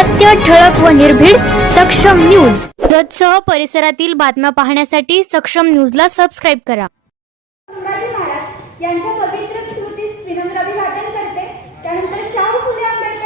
सत्य ठळक व निर्भीड सक्षम न्यूज. जतसह परिसरातील बातम्या पाहण्यासाठी सक्षम न्यूजला सबस्क्राईब करा. यांच्या पवित्र स्मृतीस विनम्र अभिवादन करते. त्यानंतर शाहू फुले आंबेडकर